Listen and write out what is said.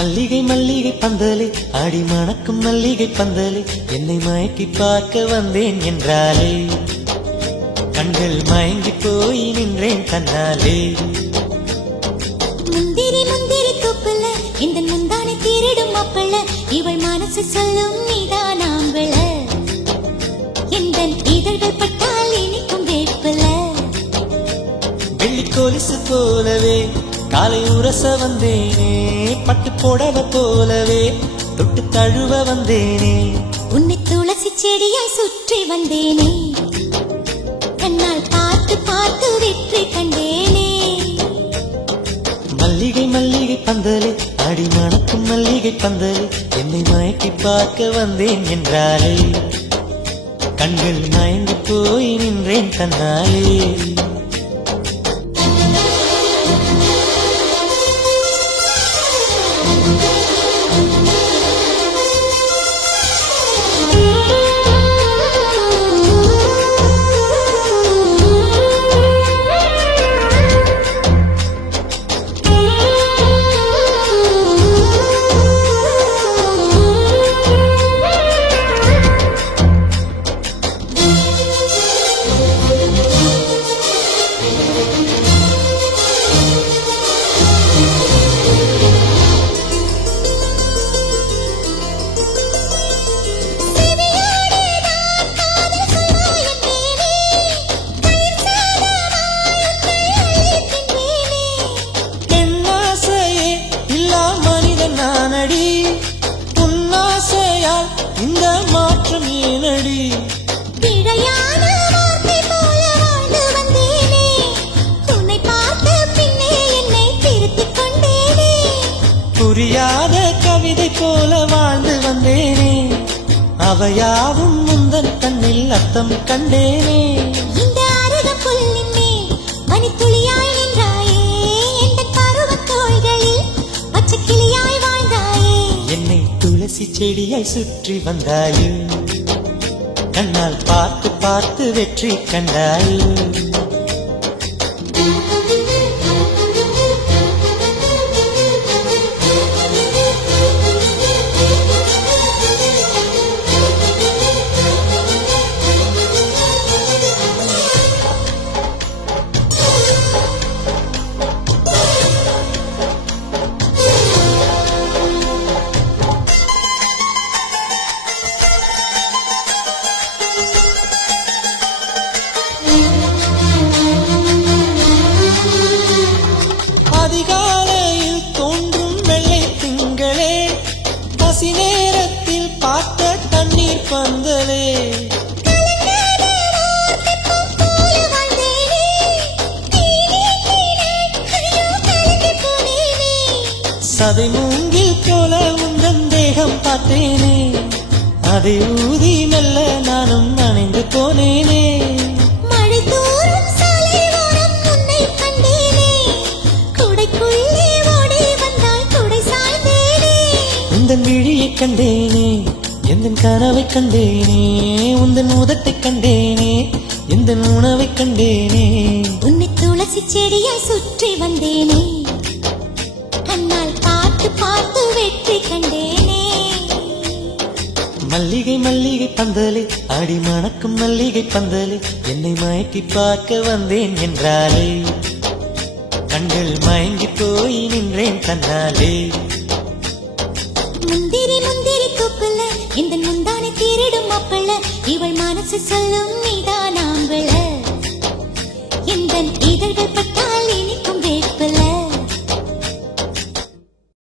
மல்லிகை மல்லிகை பந்தலே ஆடி மணக்கும் மல்லிகை பந்தலே என்னை மயக்கி பார்க்க வந்தேன் என்றாலே கண்கள் மயங்கி போய் நின்றேன் தன்னாலே. முந்திரி முந்திரி தூப்பல இந்த முந்தானை தீரிடும் அப்பள இவள் மனசு சொல்லும் நீதான் ஆம்பள இந்த இதழ்கள் பட்டால் இனிக்கும் வேப்பல. வெள்ளி கொலுசு போலவே காலை உரச வந்தேனே பட்டு போடவ போலவே தொட்டு தழுவ வந்தேனே உன்னை துளசி செடியாய் சுற்றி வந்தேனே கண்ணால் பார்த்து பார்த்து வெற்றி கண்டேனே. மல்லிகை மல்லிகை பந்தலே ஆடி மணக்கும் மல்லிகை பந்தலே என்னை மயக்கி பார்க்க வந்தேன் என்றாலே கண்கள் மயங்கி போய் நின்றேன் தன்னாலே. இந்த மாற்றம் ஏனடி பிழையான வார்த்தை போல வாழ்ந்து வந்தேனே உன்னை பார்த்த பின்னே என்னை திருத்திக் கொண்டேனே. புரியாத கவிதை போல வாழ்ந்து வந்தேனே அவையாவும் முந்தன் கண்ணில் அர்த்தம் கண்டேனே. இந்த அருக புல்லின் மேல் மணித்துளியாய் நின்றாயே எந்த பருவ தோள்களில் பச்சை கிளியாய் வாழ்ந்தாயே என்னை துளசி செடியாய் சுற்றி வந்தாயோ கண்ணால் பார்த்து பார்த்து வெற்றி கண்டாயோ. அதிகாலையில் தோன்றும் வெள்ளை திங்களே பசி நேரத்தில் பார்த்த தண்ணீர் பந்தலே சதை மூங்கில் போல உந்தன் தேகம் பார்த்தேனே அதை ஊதி மெல்ல நானும் நனைந்து போனேனே. உந்தன் விழியை கண்டேனே எந்தன் கனவை கண்டேனே உந்தன் உதட்டை கண்டேனே எந்தன் உணவை கண்டேனே. உன்னை துளசி செடியாய் சுற்றி வந்தேனே கண்ணால் பார்த்து பார்த்து வெற்றி கண்டேனே. மல்லிகை மல்லிகை பந்தலே ஆடி மணக்கும் மல்லிகை பந்தலே என்னை மயக்கி பார்க்க வந்தேன் என்றாலே கண்கள் மயங்கி போய் நின்றேன் தன்னாலே. முந்திரி முந்திரி தூப்பல இந்த முந்தானை தீரிடும் அப்பள இவள் மனசு சொல்லும் நீதான் ஆம்பள இந்த இதழ்கள் பட்டால் இனிக்கும்